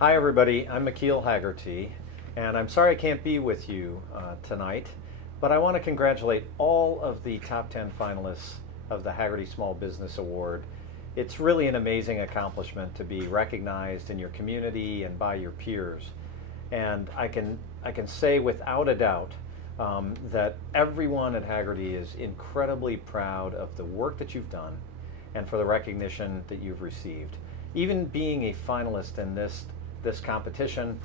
Hi everybody, I'm McKeel Hagerty, and I'm sorry I can't be with you tonight, but I want to congratulate all of the top 10 finalists of the Hagerty Small Business Award. It's really an amazing accomplishment to be recognized in your community and by your peers. And I can say without a doubt that everyone at Hagerty is incredibly proud of the work that you've done and for the recognition that you've received. Even being a finalist in this competition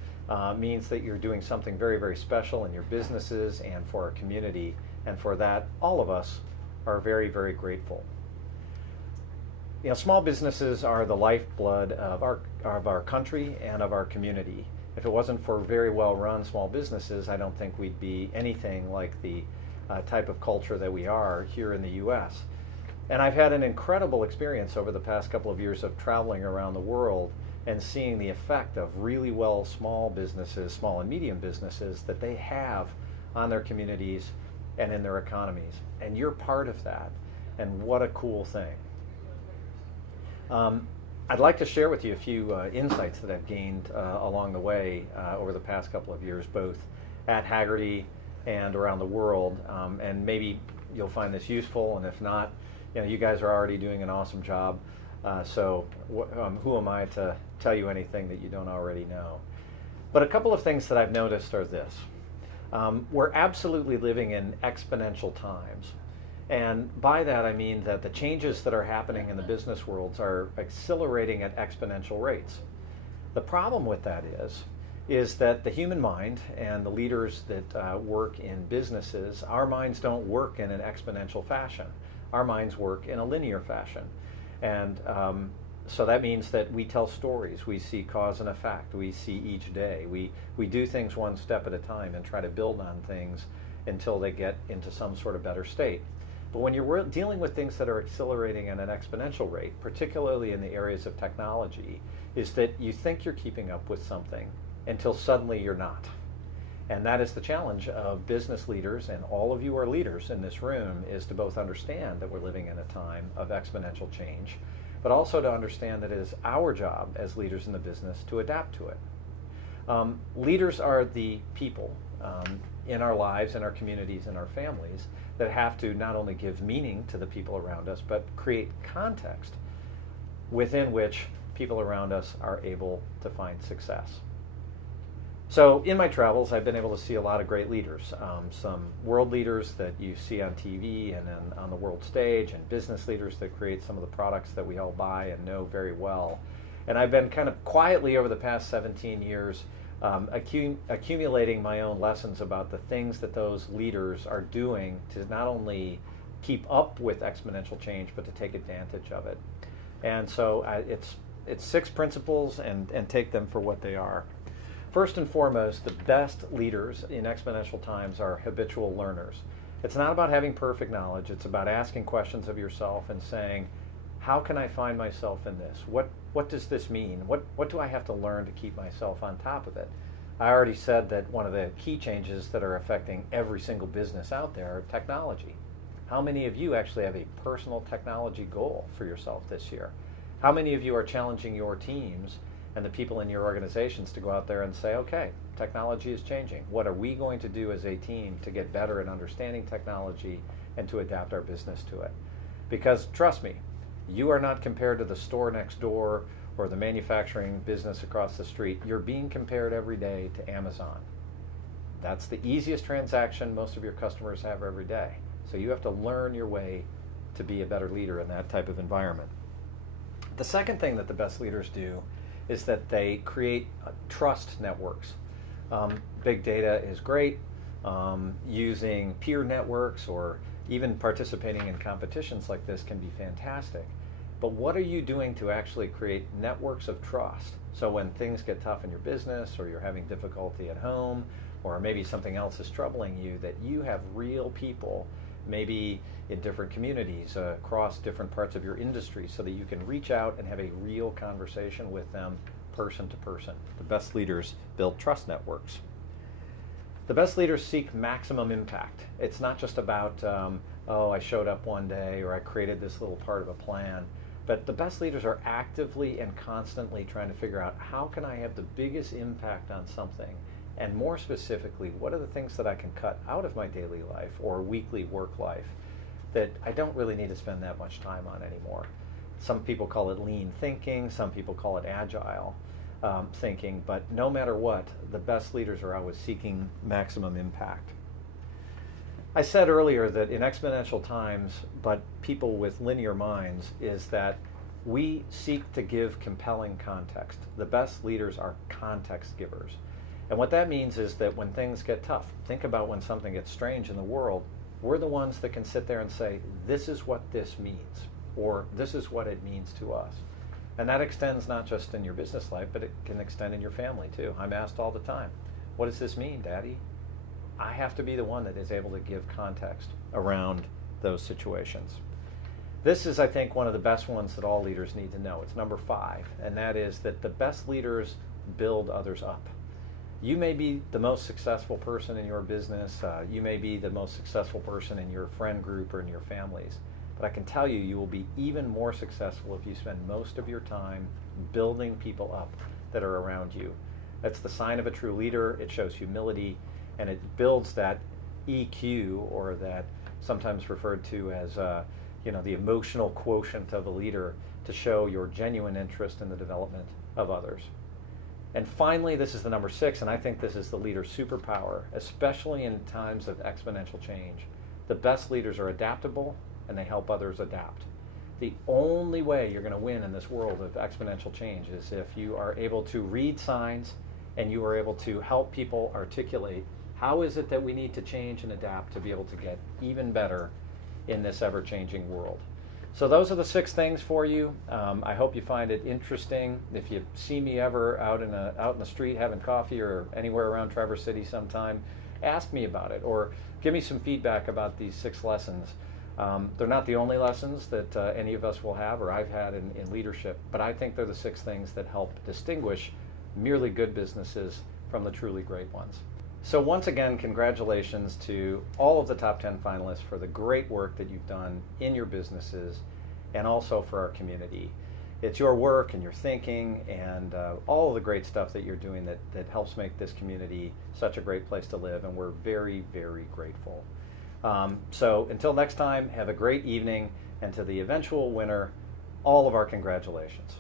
means that you're doing something very, very special in your businesses and for our community, and for that, all of us are very, very grateful. You know, small businesses are the lifeblood of our country and of our community. If it wasn't for very well-run small businesses, I don't think we'd be anything like the type of culture that we are here in the U.S. And I've had an incredible experience over the past couple of years of traveling around the world and seeing the effect of really small businesses, small and medium businesses, that they have on their communities and in their economies. And you're part of that, and what a cool thing. I'd like to share with you a few insights that I've gained along the way over the past couple of years, both at Hagerty and around the world, and maybe you'll find this useful, and if not, you guys are already doing an awesome job. So who am I to tell you anything that you don't already know? But a couple of things that I've noticed are this. We're absolutely living in exponential times. And by that I mean that the changes that are happening in the business worlds are accelerating at exponential rates. The problem with that is that the human mind and the leaders that work in businesses, our minds don't work in an exponential fashion. Our minds work in a linear fashion. And so that means that we tell stories, we see cause and effect, we see each day. We do things one step at a time and try to build on things until they get into some sort of better state. But when you're dealing with things that are accelerating at an exponential rate, particularly in the areas of technology, is that you think you're keeping up with something until suddenly you're not. And that is the challenge of business leaders, and all of you are leaders in this room, is to both understand that we're living in a time of exponential change, but also to understand that it is our job as leaders in the business to adapt to it. Leaders are the people in our lives, in our communities, in our families, that have to not only give meaning to the people around us, but create context within which people around us are able to find success. So in my travels, I've been able to see a lot of great leaders, some world leaders that you see on TV and on the world stage, and business leaders that create some of the products that we all buy and know very well. And I've been kind of quietly over the past 17 years accumulating my own lessons about the things that those leaders are doing to not only keep up with exponential change, but to take advantage of it. And so it's 6 principles, and take them for what they are. First and foremost, the best leaders in exponential times are habitual learners. It's not about having perfect knowledge. It's about asking questions of yourself and saying, how can I find myself in this? What does this mean? What do I have to learn to keep myself on top of it? I already said that one of the key changes that are affecting every single business out there are technology. How many of you actually have a personal technology goal for yourself this year? How many of you are challenging your teams and the people in your organizations to go out there and say, okay, technology is changing. What are we going to do as a team to get better at understanding technology and to adapt our business to it? Because trust me, you are not compared to the store next door or the manufacturing business across the street. You're being compared every day to Amazon. That's the easiest transaction most of your customers have every day. So you have to learn your way to be a better leader in that type of environment. The second thing that the best leaders do is that they create trust networks. Big data is great. Using peer networks or even participating in competitions like this can be fantastic. But what are you doing to actually create networks of trust? So when things get tough in your business, or you're having difficulty at home, or maybe something else is troubling you, that you have real people, maybe in different communities across different parts of your industry, so that you can reach out and have a real conversation with them person to person. The best leaders build trust networks. The best leaders seek maximum impact. It's not just about, oh, I showed up one day, or I created this little part of a plan. But the best leaders are actively and constantly trying to figure out, how can I have the biggest impact on something? And more specifically, what are the things that I can cut out of my daily life or weekly work life that I don't really need to spend that much time on anymore? Some people call it lean thinking, some people call it agile thinking, but no matter what, the best leaders are always seeking maximum impact. I said earlier that in exponential times, but people with linear minds, is that we seek to give compelling context. The best leaders are context givers. And what that means is that when things get tough, think about when something gets strange in the world, we're the ones that can sit there and say, this is what this means, or this is what it means to us. And that extends not just in your business life, but it can extend in your family too. I'm asked all the time, what does this mean, Daddy? I have to be the one that is able to give context around those situations. This is, I think, one of the best ones that all leaders need to know. It's number 5, and that is that the best leaders build others up. You may be the most successful person in your business, you may be the most successful person in your friend group or in your families, but I can tell you, you will be even more successful if you spend most of your time building people up that are around you. That's the sign of a true leader. It shows humility, and it builds that EQ, or that sometimes referred to as the emotional quotient of a leader, to show your genuine interest in the development of others. And finally, this is the number 6, and I think this is the leader's superpower, especially in times of exponential change. The best leaders are adaptable, and they help others adapt. The only way you're going to win in this world of exponential change is if you are able to read signs and you are able to help people articulate how is it that we need to change and adapt to be able to get even better in this ever-changing world. So those are the 6 things for you. I hope you find it interesting. If you see me ever out in the street having coffee or anywhere around Traverse City sometime, ask me about it, or give me some feedback about these 6 lessons. They're not the only lessons that any of us will have or I've had in leadership, but I think they're the 6 things that help distinguish merely good businesses from the truly great ones. So once again, congratulations to all of the top 10 finalists for the great work that you've done in your businesses and also for our community. It's your work and your thinking and all of the great stuff that you're doing that helps make this community such a great place to live, and we're very, very grateful. So until next time, have a great evening, and to the eventual winner, all of our congratulations.